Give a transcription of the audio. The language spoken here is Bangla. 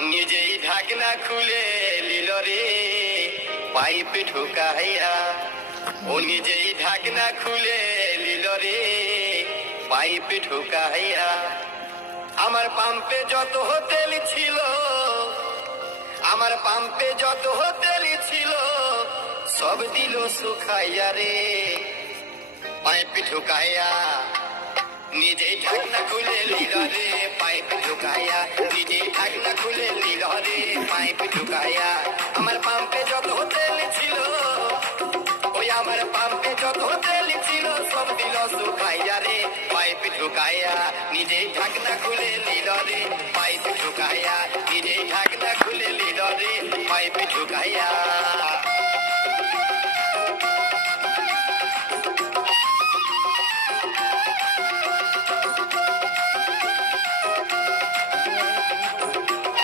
নিজেই ঢাকনা খুলে নিল রে পাইপ ঢুকাইয়া। ও নিজেই ঢাকনা খুলে নিল রে পাইপ ঢুকাইয়া। আমার পাম্পে যত তেল ছিল, আমার পাম্পে যত তেল ছিল, সব দিল শুকাইয়া রে পাইপ ঢুকাইয়া। নিজেই ঢাকনা খুলে নিল রে পাইপ ঢুকাইয়া। নিজেই ঢাকনা খুলে নিল রে পাইপ ঢুকাইয়া। আমার পাম্পে যত তেল ছিল, ওই আমার পাম্পে যত তেল ছিল, সব দিল শুকাইয়া রে পাইপ ঢুকাইয়া। নিজেই ঢাকনা খুলে নিল রে পাইপ ঢুকাইয়া। নিজেই ঢাকনা খুলে নিল রে পাইপ ঢুকাইয়া।